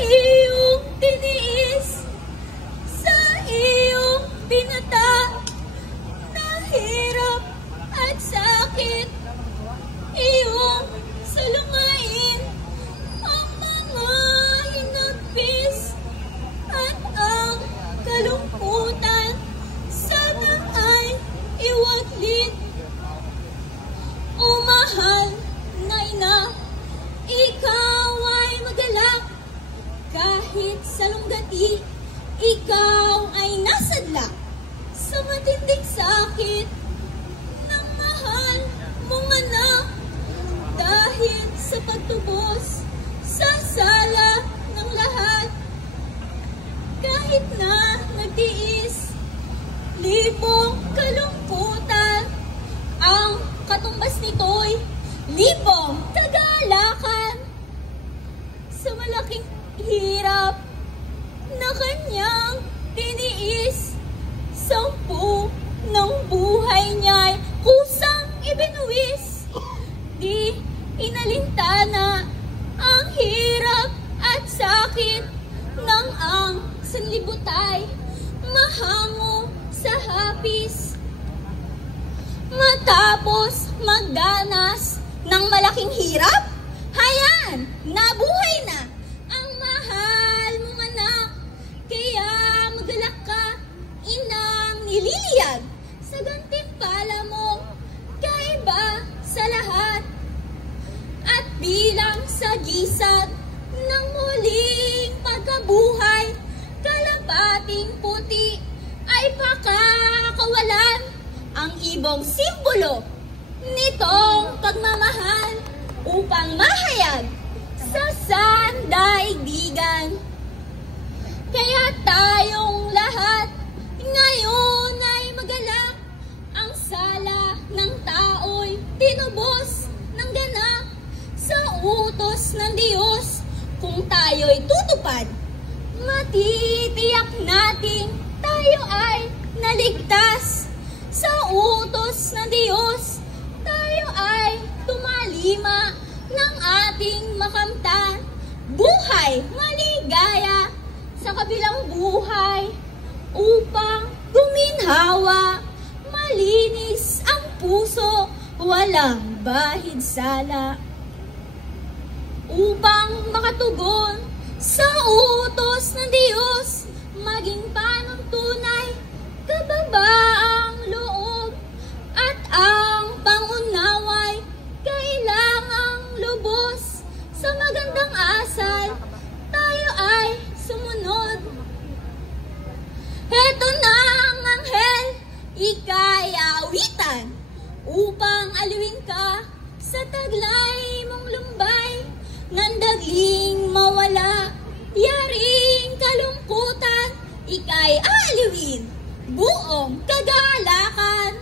iyong tiniis, sa iyong pinata, na hirap at sakit, iyong salungain ang mga hinagpis at ang kalungkutan, sana ay iwaglit. O mahal na ina, ikaw ay magalak, kahit salunggati, ikaw ay nasadla sa matinding sakit ng mahal mong anak, dahil sa pagtubos sa sala ng lahat. Kahit na nagtiis libong kalungkutan, ang katumbas nito'y libong kagalakan. Sa malaking hirap na kanyang tiniis, 10 ng buhay niya'y kusang ibinuwis. Di inalintana ang hirap at sakit ng ang sanlibutay mahango sa hapis. Matapos magdanas ng malaking hirap, hayan, nabuhay na ang mahal mong anak. Kaya magalak ka, inang nililiyag, sa gantimpala mo, kaiba sa lahat. At bilang sagisag ng muling pagkabuhay, kalabating puti ay pakakawalan, ang ibong simbolo nitong pagmamahal, upang mahayag sa sandaigdigan. Kaya tayong lahat ngayon ay magalak, ang sala ng tao'y tinubos ng ganap sa utos ng Diyos. Kung tayo'y tutupad, matitiyak nating tayo ay naligtas. Sa utos ng Diyos, tayo ay tumalima ng ating makamtan. Buhay maligaya sa kabilang buhay, upang guminhawa, malinis ang puso, walang bahid sala. Upang makatugon sa utos ng Diyos, maging panuntunay, kababaang loob, at ang pangunaway kailangang lubos. Sa magandang asal, tayo ay sumunod. Heto na ang anghel, ika'y awitan, upang aliwin ka sa taglay mong lumbay. Nandagling mawala, yaring kalungkutan, ika'y aliwin, buong kagalakan.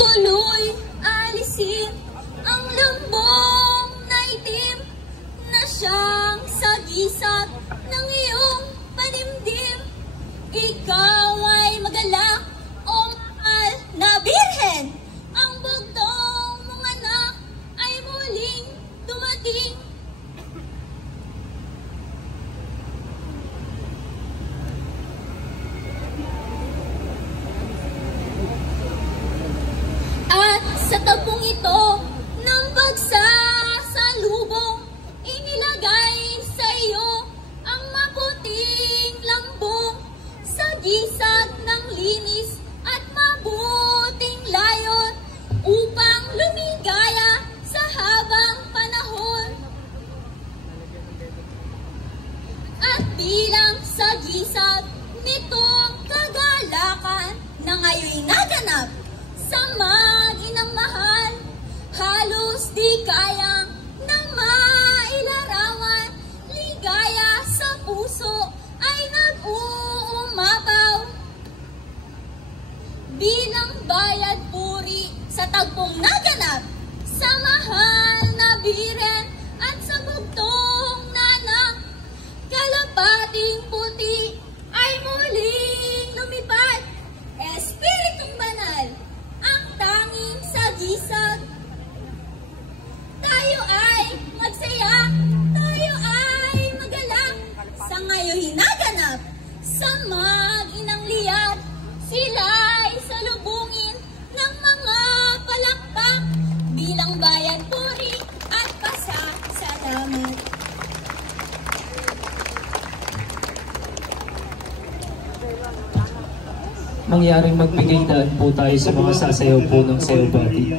Tuloy alisin ang lambong na itim na siyang sagisag ng iyong panimdim. Ikaw ay magalak o mahal na birhen. Ang bugtong mong anak ay muling dumating. At sa tagpong ito ng pagsasalubong, inilagay sa iyo ang maputing lambong sa gisag ng linis at mabuting layon upang lumigaya sa habang panahon. At bilang sa gisag nitong kagalakan na ngayon'y naganap sa mag-inang mahal, halos di kayang na mailarawan. Ligaya sa puso ay nag-uumapaw. Bilang bayad puri sa tagpong naganap, sa mahal na biren at sa bugtong nanak, kalapating puti ay muling lumipad. Espiritong banal ang tanging sagisag. Tayo ay magsaya, tayo ay magalak, sa ngayon hinaganap sa mag-inang liyab. Sila'y salubungin ng mga palakpak bilang bayad puri at pasasalamat. Mangyaring magbigay daan po tayo sa mga sasayaw po ng sayaw bati.